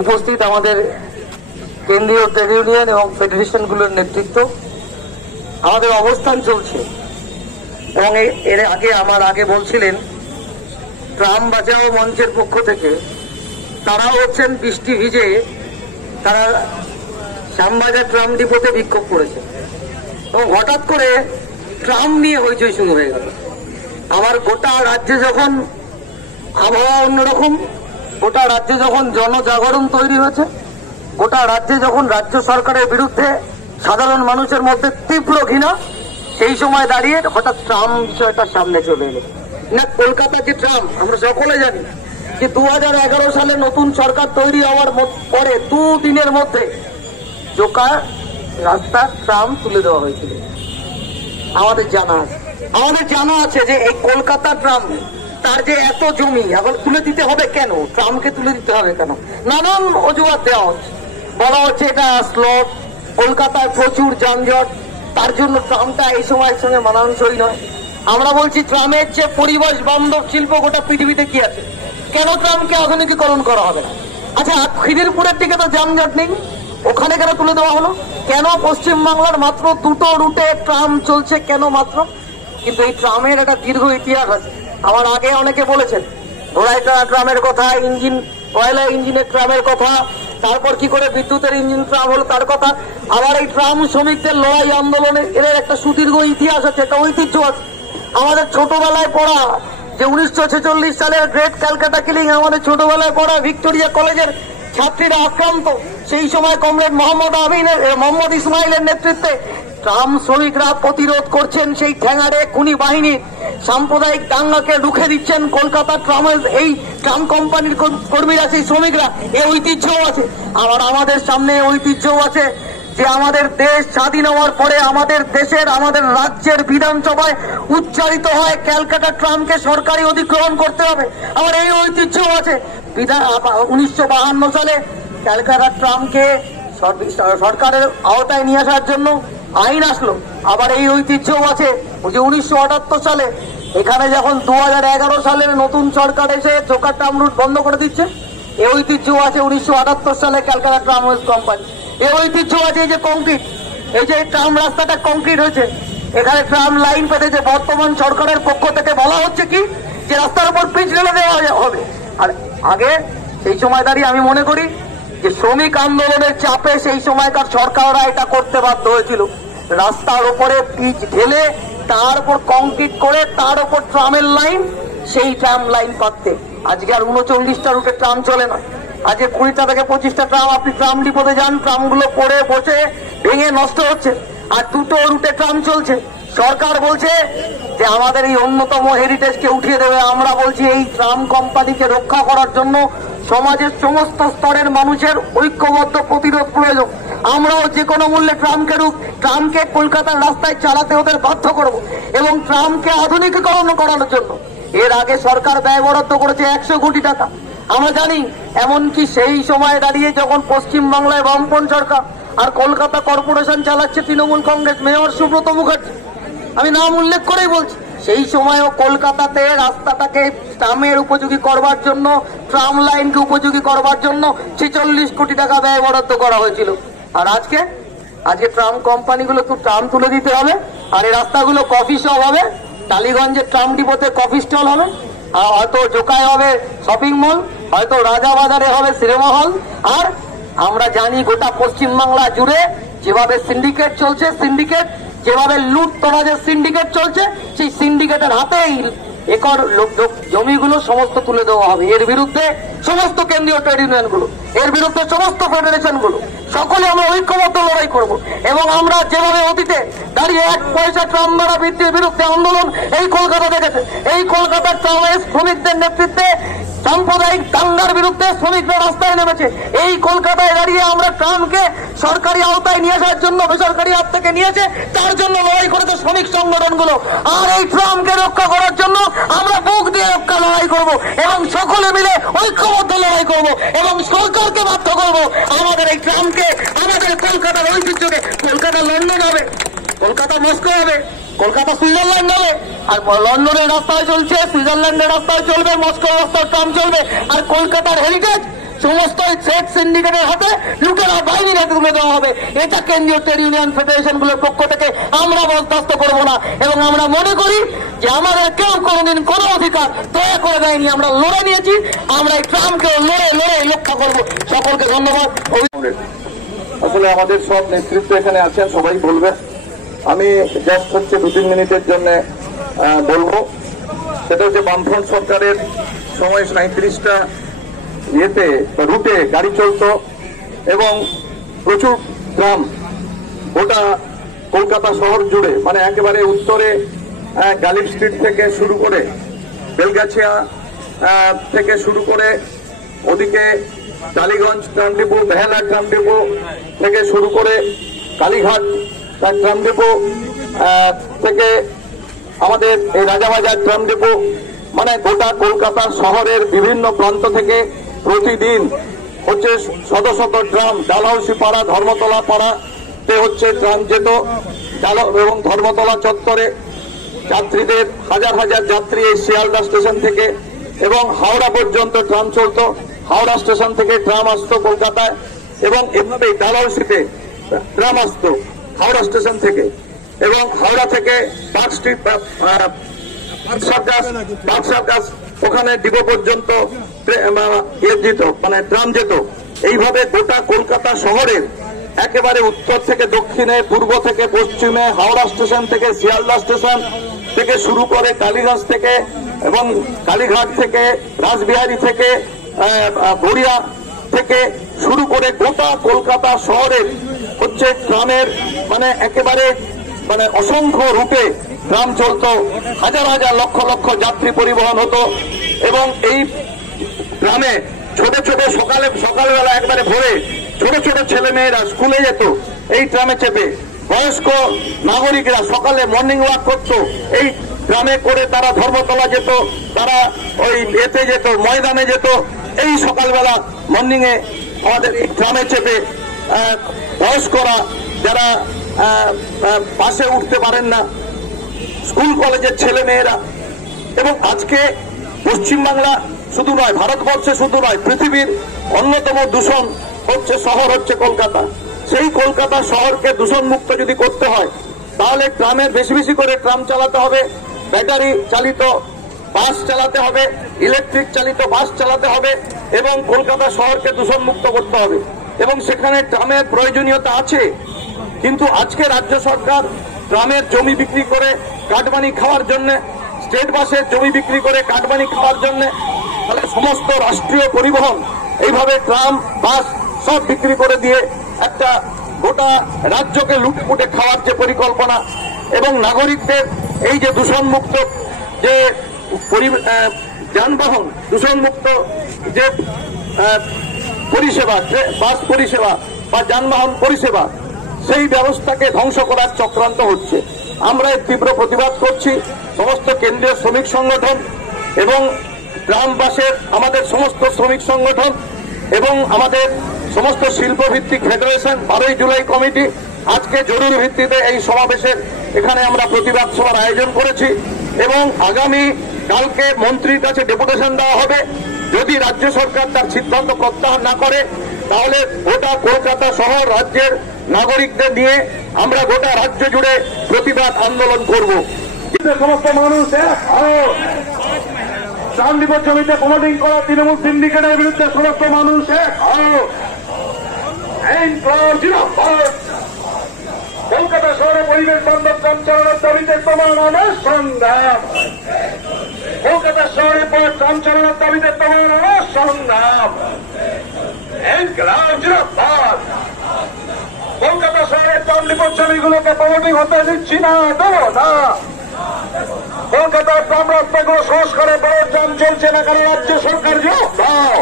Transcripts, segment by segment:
উপস্থিত আমাদের কেন্দ্রীয় ট্রেড ইউনিয়ন এবং ফেডারেশনগুলোর নেতৃত্ব, আমাদের অবস্থান চলছে। এবং এর আগে আমার আগে বলছিলেন ট্রাম বাঁচাও মঞ্চের পক্ষ থেকে, তারাও হচ্ছেন বৃষ্টি ভিজে, তারা শ্যামবাজার ট্রাম ডিপোতে বিক্ষোভ করেছে এবং হঠাৎ করে ট্রাম নিয়ে হইচই শুরু হয়ে গেল। আবার গোটা রাজ্যে যখন আবহাওয়া অন্যরকম, গোটা রাজ্যে যখন জনজাগরণ তৈরি হয়েছে, গোটা রাজ্যে যখন রাজ্য সরকারের বিরুদ্ধে সাধারণ মানুষের মধ্যে তীব্র ঘৃণা, সেই সময় দাঁড়িয়ে হঠাৎ ট্রাম বিষয়টা সামনে চলে এলো। না, কলকাতার যে ট্রাম আমরা সকলে জানি যে 2011 সালে নতুন সরকার তৈরি হওয়ার পরে 2 দিনের মধ্যে জোকা রাস্তা ট্রাম তুলে দেওয়া হয়েছিল। আমাদের জানা আছে যে এই কলকাতা ট্রাম, তার যে এত জমি এখন তুলে দিতে হবে কেন, ট্রামকে তুলে দিতে হবে কেন, নানান অজুহাত দেওয়া হচ্ছে। বলা হচ্ছে এটা স্লট, কলকাতায় প্রচুর যানজট, তার জন্য ট্রামটা এই সময়ের সঙ্গে মানানসই নয়। আমরা বলছি ট্রামের যে পরিবেশ বান্ধব শিল্প গোটা পৃথিবীতে কি আছে, কেন ট্রামকে আধুনিকীকরণ করা হবে না? আচ্ছা, খিদিরপুরের দিকে তো যানজট নেই, ওখানে কেন তুলে দেওয়া হলো? কেন পশ্চিমবাংলার মাত্র 2টো রুটে ট্রাম চলছে, কেন মাত্র? কিন্তু এই ট্রামের একটা দীর্ঘ ইতিহাস আছে। আমার আগে অনেকে বলেছেন ঘোড়ায় টানা ট্রামের কথা, ইঞ্জিন কয়লা ইঞ্জিনের ট্রামের কথা, তারপর কি করে বিদ্যুতের ইঞ্জিন ট্রাম হলো তার কথা। আবার এই ট্রাম শ্রমিকদের লড়াই আন্দোলনের এর একটা সুদীর্ঘ ইতিহাস আছে, একটা ঐতিহ্য আছে। আমাদের ছোটবেলায় পড়া যে 1946 সালের গ্রেট ক্যালকাটা কিলিং, আমাদের ছোটবেলায় পড়া ভিক্টোরিয়া কলেজের ছাত্রীরা আক্রান্ত, সেই সময় কমরেড মোহাম্মদ ইসমাইলের নেতৃত্বে ট্রাম শ্রমিকরা প্রতিরোধ করছেন সেই ঠ্যাঙাড়ে খুনি বাহিনীর সাম্প্রদায়িক দাঙ্গাকে রুখে দিচ্ছেন কলকাতা ট্রামের এই ট্রাম কোম্পানির কর্মীরা, সেই শ্রমিকরা। এই ঐতিহ্যও আছে। আবার আমাদের সামনে ঐতিহ্যও আছে যে আমাদের দেশ স্বাধীন হওয়ার পরে আমাদের দেশের, আমাদের রাজ্যের বিধানসভায় উচ্চারিত হয় ক্যালকাটা ট্রামকে সরকারি অধিগ্রহণ করতে হবে। আবার এই ঐতিহ্যও আছে। 1952 সালে ক্যালকাটা ট্রামকে সরকারের আওতায় নিয়ে আসার জন্য আইন আসলো। আবার এই ঐতিহ্যও আছে যে 1978 সালে এখানে যখন 2011 সালের নতুন সরকার এসে জোকা ট্রাম রুট বন্ধ করে দিচ্ছে, এই ঐতিহ্যও আছে 1978 সালে ক্যালকাটা ট্রাম কোম্পানি। এই ঐতিহ্য আছে যে কংক্রিট, এই যে ট্রাম রাস্তাটা কংক্রিট হয়েছে, এখানে ট্রাম লাইন পেতেছে। বর্তমান সরকারের পক্ষ থেকে বলা হচ্ছে কি যে রাস্তার উপর পিচ ঢেলে দেওয়া হবে। আর আগে সেই সময় দাঁড়িয়ে আমি মনে করি যে শ্রমিক আন্দোলনের চাপে সেই সময়কার সরকাররা এটা করতে বাধ্য হয়েছিল। রাস্তার উপরে পিচ ঢেলে তার উপর কংক্রিট করে তার উপর ট্রামের লাইন, সেই ট্রাম লাইন পাততে। আজকে আর 39টা রুটে ট্রাম চলে না, আজকে 20টা থেকে 25টা ট্রাম। আপনি ট্রাম ডিপোতে যান, ট্রামগুলো পড়ে বসে ভেঙে নষ্ট হচ্ছে, আর 2টো রুটে ট্রাম চলছে। সরকার বলছে যে আমাদের এই অন্যতম হেরিটেজকে উঠিয়ে দেবে। আমরা বলছি এই ট্রাম কোম্পানিকে রক্ষা করার জন্য সমাজের সমস্ত স্তরের মানুষের ঐক্যবদ্ধ প্রতিরোধ প্রয়োজন। আমরাও যে কোনো মূল্যে ট্রামকে কলকাতার রাস্তায় চালাতে ওদের বাধ্য করব এবং ট্রামকে আধুনিকীকরণ করানোর জন্য এর আগে সরকার ব্যয় বরাদ্দ করেছে 100 কোটি টাকা। আমরা জানি এমনকি সেই সময় দাঁড়িয়ে যখন পশ্চিমবাংলায় বামপন্থী সরকার আর কলকাতা কর্পোরেশন চালাচ্ছে তৃণমূল কংগ্রেস, মেয়র সুব্রত মুখার্জি, আমি নাম উল্লেখ করেই বলছি, সেই সময়ও কলকাতাতে রাস্তাটাকে ট্রামের উপযোগী করবার জন্য, ট্রাম লাইনকে উপযোগী করবার জন্য 46 কোটি টাকা ব্যয় বরাদ্দ করা হয়েছিল। আর আজকে ট্রাম কোম্পানিগুলো ট্রাম তুলে দিতে হবে, আর এই রাস্তাগুলো কফি শপ হবে। টালিগঞ্জের ট্রাম ডিপোতে কফি স্টল হবে, আর হয়তো জোকায় হবে শপিং মল, হয়তো রাজাবাজারে হবে সিনেমা হল। আর আমরা জানি গোটা পশ্চিমবাংলা জুড়ে যেভাবে সিন্ডিকেট চলছে, যেভাবে লুট তরাজের সিন্ডিকেট চলছে, সেই সিন্ডিকেটের হাতেই একর জমিগুলো সমস্ত তুলে দেওয়া হবে। এর বিরুদ্ধে সমস্ত কেন্দ্রীয় ট্রেড ইউনিয়নগুলো, এর বিরুদ্ধে সমস্ত ফেডারেশনগুলো, সকলে আমরা ঐক্যবদ্ধ লড়াই করব। এবং আমরা যেভাবে অতীতে দাঁড়িয়ে 1 পয়সা ট্রাম ভাড়া বৃদ্ধির বিরুদ্ধে আন্দোলন এই কলকাতা দেখেছে, এই কলকাতার ট্রামে শ্রমিকদের নেতৃত্বে সাম্প্রদায়িক দাঙ্গার বিরুদ্ধে শ্রমিকরা রাস্তায় নেমেছে। এই কলকাতায় দাঁড়িয়ে আমরা ট্রামকে সরকারি আওতায় নিয়ে আসার জন্য বেসরকারি হাত থেকে নিয়েছে, তার জন্য লড়াই করেছে শ্রমিক সংগঠনগুলো। আর এই ট্রামকে রক্ষা করার জন্য আমরা বুক দিয়ে রক্ষা লড়াই করব এবং সকলে মিলে ঐক্যবদ্ধ লড়াই করব এবং সরকারকে বাধ্য করব আমাদের এই ট্রামকে, আমাদের কলকাতার ঐতিহ্যকে। কলকাতা লন্ডন হবে, কলকাতা মস্কো হবে, কলকাতা সুইজারল্যান্ড হবে। আর লন্ডনের রাস্তায় চলছে, সুইজারল্যান্ডের রাস্তায় চলবে, মস্কোর রাস্তায় ট্রাম চলবে। আর কলকাতার হেরিটেজ সমস্ত ট্রেড সিন্ডিকেটের হাতে লুটেরা বাহিনীর হাতে তুলে দেওয়া হবে। এটা কেন্দ্রীয় ট্রেড ইউনিয়ন ফেডারেশনগুলোর পক্ষ থেকে আমরা বরদাস্ত করব না, এবং আমরা মনে করি যে আমাদের কেউ কোনোদিন কোনো অধিকার দয়া করে দেয়নি। আমরা লড়ে নিয়েছি, আমরা এই ট্রামকেও লড়ে রক্ষা করব। সকলকে ধন্যবাদ। আসলে আমাদের সব নেতৃত্ব এখানে আছেন, সবাই বলবেন। আমি জাস্ট হচ্ছে 2-3 মিনিটের জন্য বলবো। সেটা হচ্ছে বামফ্রন্ট সরকারের সময় 37টা রুটে গাড়ি চলতো এবং প্রচুর ট্রাম গোটা কলকাতা শহর জুড়ে, মানে একেবারে উত্তরে গালিব স্ট্রিট থেকে শুরু করে বেলগাছিয়া থেকে শুরু করে ওদিকে টালিগঞ্জ ট্রাম ডিপো, বেহালা ট্রাম ডিপো থেকে শুরু করে কালীঘাট ট্রাম ডিপো থেকে আমাদের এই রাজাবাজার ট্রাম ডিপো, মানে গোটা কলকাতা শহরের বিভিন্ন প্রান্ত থেকে প্রতিদিন হচ্ছে শত শত ট্রাম ডালহাউসি পাড়া, ধর্মতলা পাড়াতে হচ্ছে ট্রাম যেত, এবং ধর্মতলা চত্বরে যাত্রীদের হাজার হাজার যাত্রী এই শিয়ালদা স্টেশন থেকে এবং হাওড়া পর্যন্ত ট্রাম চলতো। হাওড়া স্টেশন থেকে ট্রাম আসতো কলকাতায়, এবং এভাবেই ডালহাউসিতে ট্রাম আসতো হাওড়া স্টেশন থেকে, এবং হাওড়া থেকে পার্ক স্ট্রিট পার্ক সার্কাস ওখানে ডিপো পর্যন্ত যেত, মানে ট্রাম যেত। এইভাবে গোটা কলকাতা শহরের একেবারে উত্তর থেকে দক্ষিণে, পূর্ব থেকে পশ্চিমে, হাওড়া স্টেশন থেকে শিয়ালদা স্টেশন থেকে শুরু করে কালীগঞ্জ থেকে এবং কালীঘাট থেকে, রাসবিহারী থেকে, গড়িয়া থেকে শুরু করে গোটা কলকাতা শহরের হচ্ছে ট্রামের মানে একেবারে মানে অসংখ্য রুটে ট্রাম চলতো, হাজার হাজার লক্ষ লক্ষ যাত্রী পরিবহন হতো। এবং এই ট্রামে ছোট ছোট সকালবেলা একবারে ভোরে ছোট ছোট ছেলে মেয়েরা স্কুলে যেত এই ট্রামে চেপে, বয়স্ক নাগরিকরা সকালে মর্নিং ওয়াক করতো এই ট্রামে করে, তারা ধর্মতলা যেত, তারা ওই এতে যেত, ময়দানে যেত। এই সকালবেলা মর্নিং এ আমাদের এই ট্রামে চেপে বয়স্করা যারা বাসে উঠতে পারেন না, স্কুল কলেজের ছেলে মেয়েরা। এবং আজকে পশ্চিমবাংলা শুধু নয়, ভারতবর্ষে শুধু নয়, পৃথিবীর অন্যতম দূষণ হচ্ছে শহর হচ্ছে কলকাতা। সেই কলকাতা শহরকে দূষণ মুক্ত যদি করতে হয় তাহলে ট্রামের বেশি বেশি করে ট্রাম চালাতে হবে, ব্যাটারি চালিত বাস চালাতে হবে, ইলেকট্রিক চালিত বাস চালাতে হবে, এবং কলকাতা শহরকে দূষণ মুক্ত করতে হবে। এবং সেখানে ট্রামের প্রয়োজনীয়তা আছে, কিন্তু আজকে রাজ্য সরকার ট্রামের জমি বিক্রি করে কাটমানি খাওয়ার জন্য, স্টেট বাসের জমি বিক্রি করে কাটমানি খাওয়ার জন্য, তাহলে সমস্ত রাষ্ট্রীয় পরিবহন এইভাবে ট্রাম বাস সব বিক্রি করে দিয়ে একটা গোটা রাজ্যকে লুটপুটে খাওয়ার যে পরিকল্পনা, এবং নাগরিকদের এই যে দূষণমুক্ত যে যানবাহন, দূষণমুক্ত যে পরিষেবা, বাস পরিষেবা বা যানবাহন পরিষেবা, সেই ব্যবস্থাকে ধ্বংস করার চক্রান্ত হচ্ছে। আমরা এর তীব্র প্রতিবাদ করছি। সমস্ত কেন্দ্রীয় শ্রমিক সংগঠন এবং গ্রামবাসের আমাদের সমস্ত শ্রমিক সংগঠন এবং আমাদের সমস্ত শিল্পভিত্তিক ফেডারেশন, 12ই জুলাই কমিটি আজকে জরুরি ভিত্তিতে এই সমাবেশের এখানে আমরা প্রতিবাদ সভার আয়োজন করেছি, এবং আগামী কালকে মন্ত্রীর কাছে ডেপুটেশন দেওয়া হবে। যদি রাজ্য সরকার তার সিদ্ধান্ত প্রত্যাহার না করে তাহলে গোটা কলকাতা শহর রাজ্যের নাগরিকদের নিয়ে আমরা গোটা রাজ্য জুড়ে প্রতিবাদ আন্দোলন করব। সমস্ত মানুষ ট্রাম ডিপো জমিতে প্রমোটিং করা তৃণমূল সিন্ডিকেটের বিরুদ্ধে সমস্ত মানুষ কলকাতা শহরে পরিবেশ বান্ধব ট্রাম চালানোর দাবিতে তোমার আমার সংগ্রাম। কলকাতা শহরে ট্রাম চালানোর দাবিতে তোমার আমার সংগ্রাম। কলকাতা শহরের ট্রাম ডিপো জমিগুলোকে প্রমোটিং হতে দিচ্ছি না, দেবো না। কলকাতার ট্রাম রাস্তাগুলো সংস্কারে বড় ট্রাম চলছে না কেন রাজ্য সরকার জবাব দাও।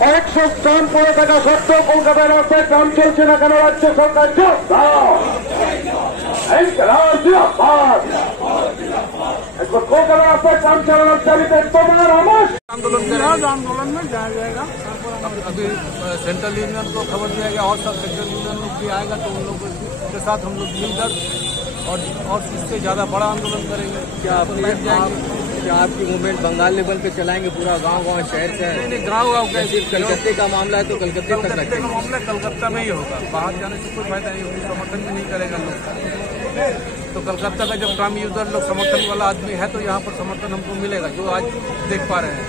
কয়েকশো স্থান পড়ে থাকা সত্ত্বেও কলকাতার রাস্তায় ট্রাম চলছে না কেন রাজ্য সরকার জবাব দাও। কলকাতার রাস্তায় ট্রাম চালানোর দাবিতে তোমার আমার आंदोलन में जाया जाएगा। अभी सेंट्रल यूनियन को खबर दिया गया और सब सेंट्रल यूनियन लोग भी आएगा तो उन लोगों के साथ हम लोग मिलकर और इससे ज्यादा बड़ा आंदोलन करेंगे। क्या आप बैठ जाएंगे? क्या आपकी मूवमेंट बंगाल लेवल पे चलाएंगे, पूरा गांव-गांव शहर से? नहीं, गाँव का सिर्फ कलकत्ते का मामला है तो कलकत्ते तक कलकत्ते रखेंगे। का मामला कलकत्ता में ही होगा, बाहर जाने से कोई फायदा नहीं होगा, समर्थन भी नहीं करेगा लोग। तो कलकत्ता का जब ट्रम्प यूजर लोग समर्थन वाला आदमी है तो यहाँ पर समर्थन हमको मिलेगा, जो आज देख पा रहे हैं।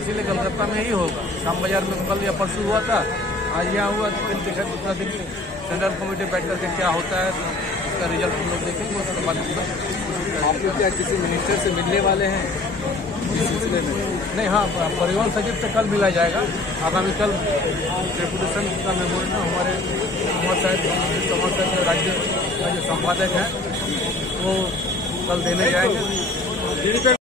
इसीलिए कलकत्ता में ही होगा। शाम बाजार में कल या परसों हुआ था, आज यहाँ हुआ, तो फिर देखा दूसरा दिन सेंट्रल कमेटी बैठ करके क्या होता है उसका रिजल्ट हम लोग देखेंगे, उसके बाद आप लोग क्या किसी मिनिस्टर से मिलने वाले हैं इस सिलसिले में? नहीं। हाँ, परिवहन सचिव से कल मिला जाएगा। आगामी कल डेपुटेशन का मेमोरेंडम हमारे कुमार साहब जो राज्य का जो संपादक हैं वो कल देने जाएंगे।